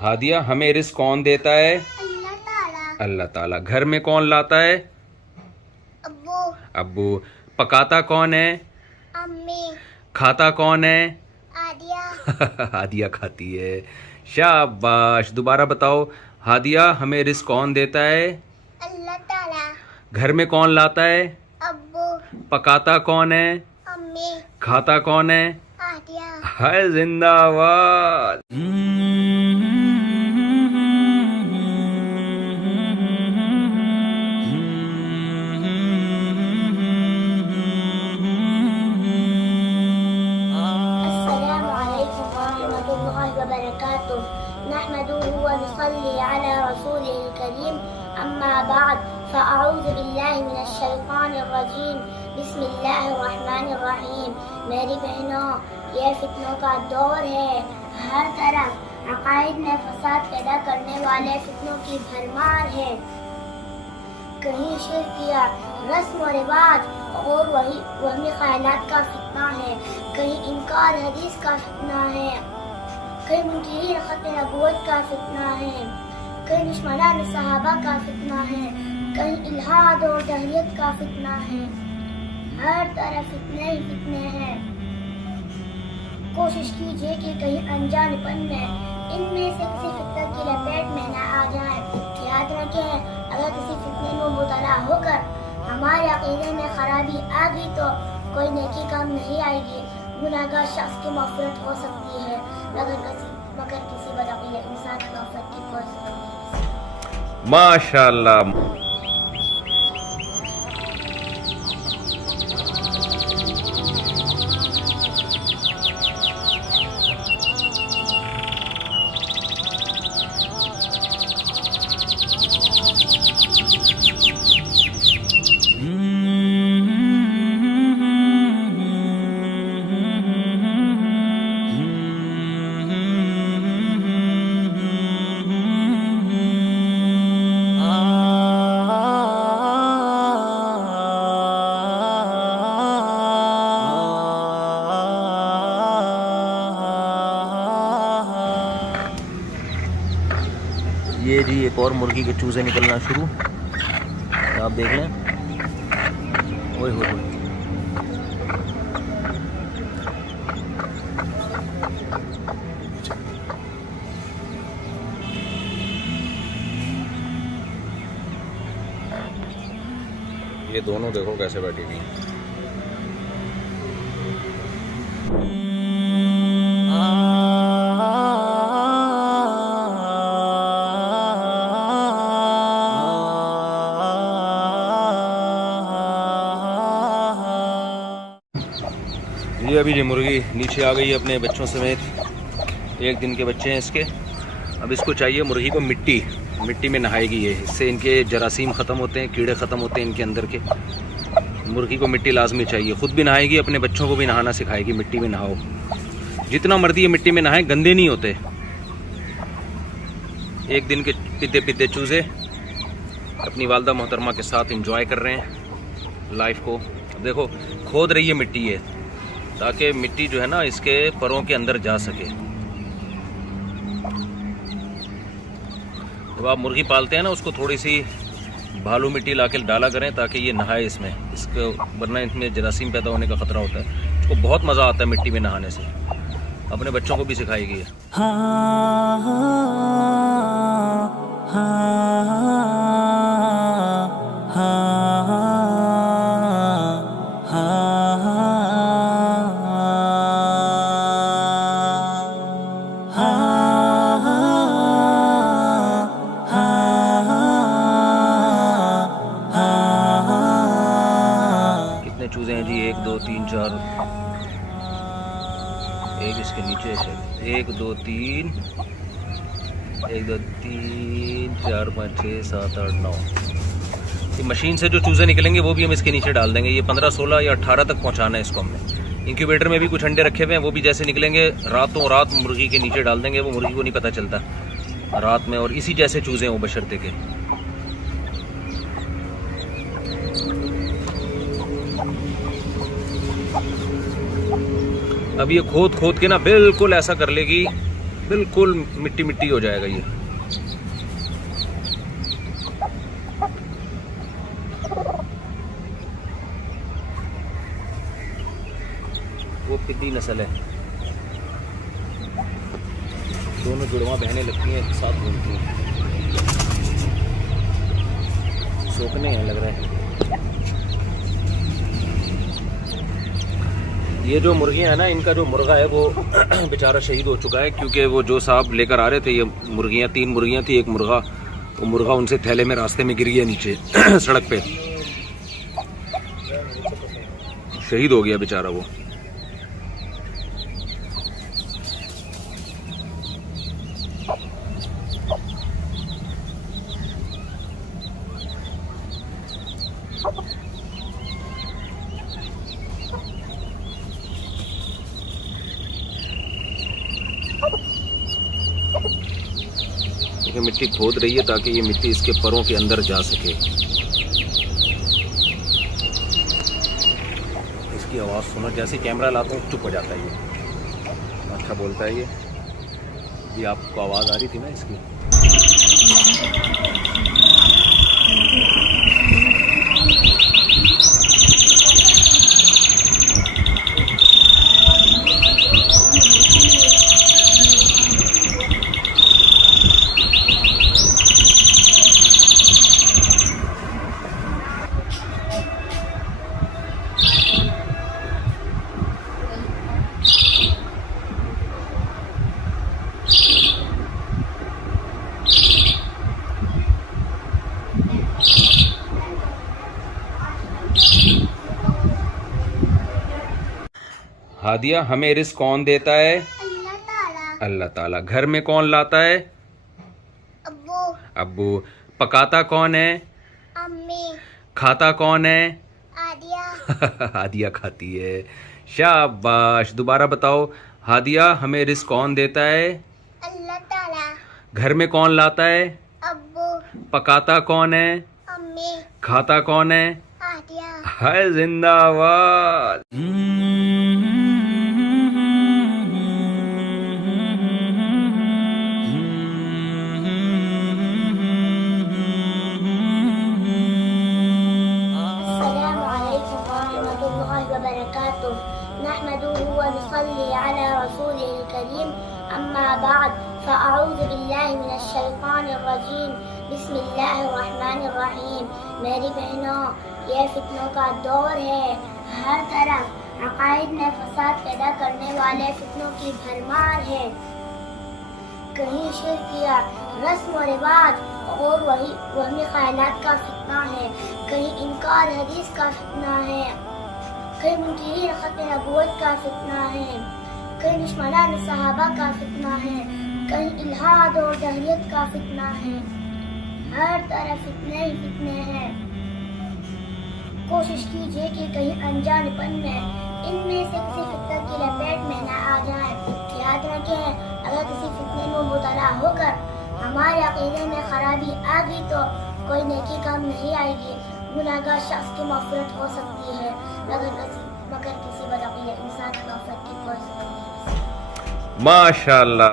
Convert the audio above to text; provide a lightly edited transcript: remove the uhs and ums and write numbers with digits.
हादिया, हमें रिस्क कौन देता है? अल्लाह ताला। अल्लाह ताला। घर में कौन लाता है? अब्बू। अब्बू। पकाता कौन है? अम्मी। खाता कौन है? आदिया। हादिया खाती है। शाबाश। दोबारा बताओ। हादिया, हमें रिस्क कौन देता है? अल्लाह ताला। घर में कौन लाता है? अब्बू। पकाता कौन है? अम्मी। खाता कौन है? आदिया। हाय जिंदाबाद। अस्सलामु अलैकुम वरहमतुल्लाहि वबरकातुह। नहमदुहु व नुसल्ली अला रसूलिल करीम। अम्मा बाद फ़अऊज़ु बिल्लाहि मिनश शैतानिर रजीम। बिस्मिल्लाहिर रहमानिर रहीम। मेरी बहनों, ये फितनों का दौर है। हर तरफ अकायद में फसाद पैदा करने वाले फितनों की भरमार है। कहीं शिर्किया रस्म और रिवाज और वहमी ख्यालात का फितना है, कहीं इनकार हदीस का फितना है, कहीं मुनकिरीन खत्म नबूवत का फितना है, कहीं दुश्मनान सहाबा का फितना है, कहीं इल्हाद और दहरियत का फितना है। हर तरफ फितने ही फितने हैं। कोशिश कीजिए कि कहीं अनजानपन में इनमें से किसी फितने की लपेट में न आ जाए। याद रखें, अगर किसी फितने में मुबतला होकर हमारे अक़ीदे में खराबी आ गई तो कोई नेकी काम नहीं आएगी। गुनाहगार शख्स की मग़फ़िरत हो सकती है, मगर किसी बदअक़ीदा इंसान की मग़फ़िरत की कोई ज़रूरत नहीं। माशाअल्लाह। ये जी एक और मुर्गी के चूज़े निकलना शुरू, आप देख लें। ओए हो ये दोनों देखो कैसे बैठी हुई हैं। ये अभी ये मुर्गी नीचे आ गई है अपने बच्चों समेत। एक दिन के बच्चे हैं इसके। अब इसको चाहिए मुर्गी को मिट्टी में नहाएगी ये। इससे इनके जरासीम ख़त्म होते हैं, कीड़े ख़त्म होते हैं इनके अंदर के। मुर्गी को मिट्टी लाजमी चाहिए। ख़ुद भी नहाएगी, अपने बच्चों को भी नहाना सिखाएगी। मिट्टी में नहाओ, जितना मर्जी ये मिट्टी में नहाए, गंदे नहीं होते। एक दिन के पिद्दे पिद्दे चूज़े अपनी वालदा मोहतरमा के साथ इंजॉय कर रहे हैं लाइफ को। देखो, खोद रही है मिट्टी ये, ताकि मिट्टी जो है ना इसके परों के अंदर जा सके। जब आप मुर्गी पालते हैं ना, उसको थोड़ी सी भालू मिट्टी ला के डाला करें ताकि ये नहाए इसमें, इसको वरना इसमें जरासीम पैदा होने का ख़तरा होता है। इसको बहुत मज़ा आता है मिट्टी में नहाने से। अपने बच्चों को भी सिखाएगी। कितने चूज़े हैं जी? 1 2 3 4, एक इसके नीचे है। 1 2 3, 1 2 3 4 5 6 7 8 9। ये मशीन से जो चूज़े निकलेंगे वो भी हम इसके नीचे डाल देंगे। ये 15 16 या 18 तक पहुंचाना है इसको हमने। इंक्यूबेटर में भी कुछ अंडे रखे हुए हैं, वो भी जैसे निकलेंगे रातों रात मुर्गी के नीचे डाल देंगे। वो मुर्गी को नहीं पता चलता रात में। और इसी जैसे चूज़े हैं वो, बशर्ते के। अब ये खोद खोद के ना बिल्कुल ऐसा कर लेगी, बिल्कुल मिट्टी मिट्टी हो जाएगा ये। वो कितनी नस्ल है, दोनों जुड़वा बहनें लगती हैं, एक साथ घूमती हैं। सोखने हैं लग रहा है। ये जो मुर्गियां है ना, इनका जो मुर्गा है वो बेचारा शहीद हो चुका है, क्योंकि वो जो साहब लेकर आ रहे थे ये मुर्गियां, 3 मुर्गियां थी, एक मुर्गा, वो मुर्गा उनसे थैले में रास्ते में गिर गया नीचे सड़क पे, शहीद हो गया बेचारा वो। देखिए मिट्टी खोद रही है ताकि ये मिट्टी इसके परों के अंदर जा सके। इसकी आवाज़ सुनो, जैसे कैमरा लाता हूँ चुप हो जाता है ये। अच्छा बोलता है ये आपको आवाज़ आ रही थी ना इसकी। हादिया, हमें रिस्क कौन देता है? अल्लाह ताला। अल्लाह ताला। घर में कौन लाता है? अब्बू। अब्बू। पकाता कौन है? अम्मी। खाता कौन है? आदिया। हादिया खाती है। शाबाश। दोबारा बताओ, हादिया हमें रिस्क कौन देता है? अल्लाह ताला। घर में कौन लाता है? अब्बू। पकाता कौन है? अम्मी। खाता कौन है? आदिया। हाय जिंदाबाद। नहमदुहु व नुसल्ली अला रसूलिल करीम, अम्मा बाद, फ़अऊज़ु बिल्लाहि मिनश शैतानिर रजीम, बिस्मिल्लाहिर्रहमानिर रहीम। मेरी बहनों, ये फितनों का दौर है। हर तरफ अकायद में फसाद पैदा करने वाले फितनों की भरमार है। कहीं शिर्किया रस्म व रिवाज और वहमी ख्यालात का फितना है, कहीं इनकार हदीस का फितना है, कहीं मुनकिरीन खत्म नबूवत का फितना है, कहीं दुश्मनान सहाबा का फितना है, कहीं इल्हाद और जहलियत का फितना है। हर तरफ फितने ही फितने हैं। कोशिश कीजिए कि कहीं अनजानपन में इनमें से किसी फितने की लपेट में न आ जाए। याद रखें, अगर किसी फितने में मुबतला होकर हमारे अक़ीदे में खराबी आ गई तो कोई नेकी काम नहीं आएगी। गुनाहगार शख्स की मग़फ़िरत हो सकती है, मगर किसी बदअक़ीदा इंसान की मग़फ़िरत की कोई ज़रूरत नहीं। माशाअल्लाह।